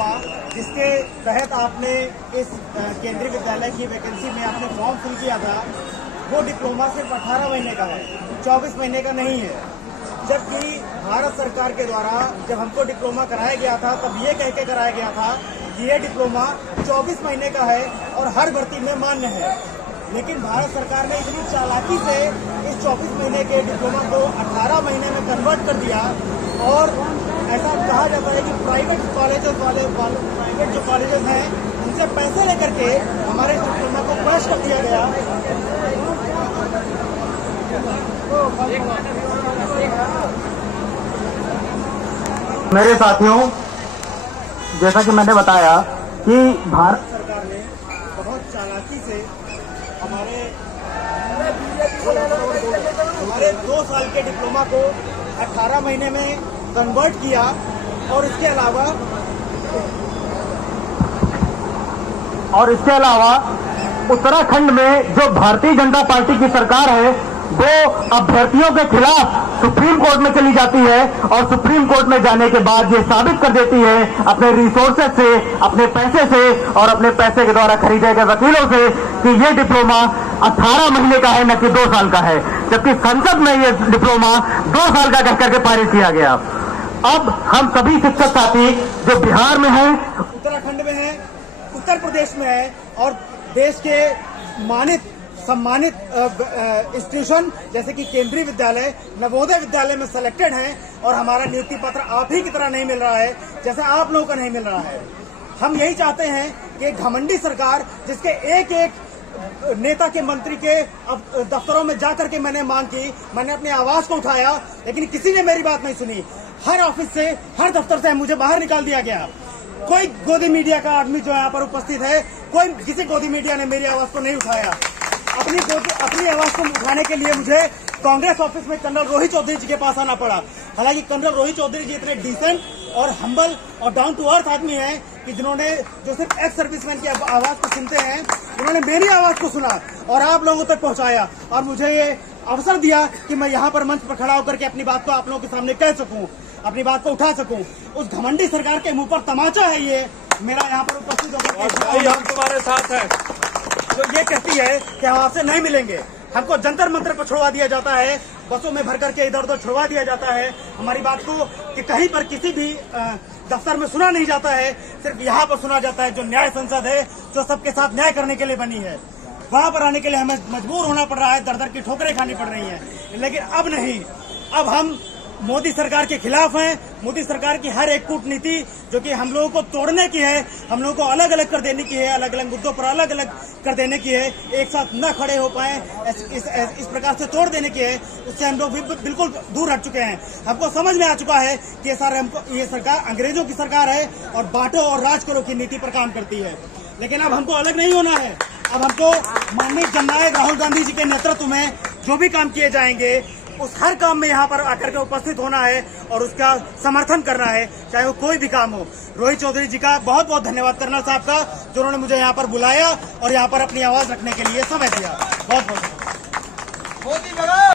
Diploma जिसके तहत आपने इस केंद्रीय विद्यालय की वैकेंसी में आपने फॉर्म फिल किया था, वो डिप्लोमा सिर्फ 18 महीने का है, 24 महीने का नहीं है। जबकि भारत सरकार के द्वारा जब हमको डिप्लोमा कराया गया था तब ये कह के कराया गया था कि ये डिप्लोमा 24 महीने का है और हर भर्ती में मान्य है। लेकिन भारत सरकार ने इतनी चालाकी से इस 24 महीने के डिप्लोमा को 18 महीने में कन्वर्ट कर दिया और ऐसा कहा जाता है कि प्राइवेट कॉलेजेस वाले प्राइवेट जो कॉलेजेस हैं उनसे पैसे लेकर के हमारे डिप्लोमा को क्रश कर दिया गया। मेरे साथियों, जैसा कि मैंने बताया कि भारत सरकार ने बहुत चालाकी से हमारे 2 साल के डिप्लोमा को 18 महीने में कन्वर्ट किया और इसके अलावा उत्तराखंड में जो भारतीय जनता पार्टी की सरकार है वो अभ्यर्थियों के खिलाफ सुप्रीम कोर्ट में चली जाती है और सुप्रीम कोर्ट में जाने के बाद ये साबित कर देती है अपने रिसोर्सेज से, अपने पैसे से और अपने पैसे के द्वारा खरीदे गए वकीलों से कि ये डिप्लोमा 18 महीने का है न कि 2 साल का है, जबकि संसद में ये डिप्लोमा 2 साल का कहकर के पारित किया गया। अब हम सभी शिक्षक साथी जो बिहार में हैं, उत्तराखंड में है, उत्तर प्रदेश में है और देश के सम्मानित इंस्टीट्यूशन जैसे कि केंद्रीय विद्यालय, नवोदय विद्यालय में सिलेक्टेड हैं और हमारा नियुक्ति पत्र आप ही की तरह नहीं मिल रहा है जैसे आप लोगों का नहीं मिल रहा है। हम यही चाहते हैं कि घमंडी सरकार जिसके एक एक नेता के मंत्री के दफ्तरों में जाकर के मैंने मांग की, मैंने अपनी आवाज को उठाया, लेकिन किसी ने मेरी बात नहीं सुनी। हर ऑफिस से, हर दफ्तर से मुझे बाहर निकाल दिया गया। कोई गोदी मीडिया का आदमी जो यहाँ पर उपस्थित है, किसी गोदी मीडिया ने मेरी आवाज को नहीं उठाया। अपनी आवाज को उठाने के लिए मुझे कांग्रेस ऑफिस में कर्नल रोहित चौधरी जी के पास आना पड़ा। हालांकि कर्नल रोहित चौधरी जी इतने डिसेंट और हम्बल और डाउन टू अर्थ आदमी हैं कि जिन्होंने जो सिर्फ एक्स सर्विसमैन की आवाज को सुनते हैं, उन्होंने मेरी आवाज को सुना और आप लोगों तक पहुंचाया और मुझे ये अवसर दिया कि मैं यहाँ पर मंच पर खड़ा होकर के अपनी बात को आप लोगों के सामने कह सकूं, अपनी बात को उठा सकूं। उस घमंडी सरकार के मुंह पर तमाचा है ये मेरा यहाँ पर उपस्थित होकर हम तुम्हारे साथ हैं जो ये कहती है कि हम आपसे नहीं मिलेंगे। हमको जंतर मंतर पर छुड़वा दिया जाता है, बसों में भर करके इधर उधर छुड़वा दिया जाता है। हमारी बात को कि कहीं पर किसी भी दफ्तर में सुना नहीं जाता है, सिर्फ यहाँ पर सुना जाता है। जो न्याय संसद है, जो सबके साथ न्याय करने के लिए बनी है, वहां पर आने के लिए हमें मजबूर होना पड़ रहा है, दर दर की ठोकरें खानी पड़ रही है। लेकिन अब नहीं, अब हम मोदी सरकार के खिलाफ हैं। मोदी सरकार की हर एक कूटनीति जो कि हम लोगों को तोड़ने की है, हम लोगों को अलग अलग कर देने की है, अलग अलग मुद्दों पर अलग अलग कर देने की है, एक साथ न खड़े हो पाए इस प्रकार से तोड़ देने की है, उससे हम लोग बिल्कुल दूर हट चुके हैं। हमको समझ में आ चुका है कि ये सरकार अंग्रेजों की सरकार है और बांटो और राज करो की नीति पर काम करती है। लेकिन अब हमको अलग नहीं होना है। अब हमको माननीय जननायक राहुल गांधी जी के नेतृत्व में जो भी काम किए जाएंगे उस हर काम में यहाँ पर आकर के उपस्थित होना है और उसका समर्थन करना है, चाहे वो कोई भी काम हो। रोहित चौधरी जी का बहुत बहुत धन्यवाद कर्नल साहब का, जो उन्होंने मुझे यहाँ पर बुलाया और यहाँ पर अपनी आवाज रखने के लिए समय दिया। बहुत बहुत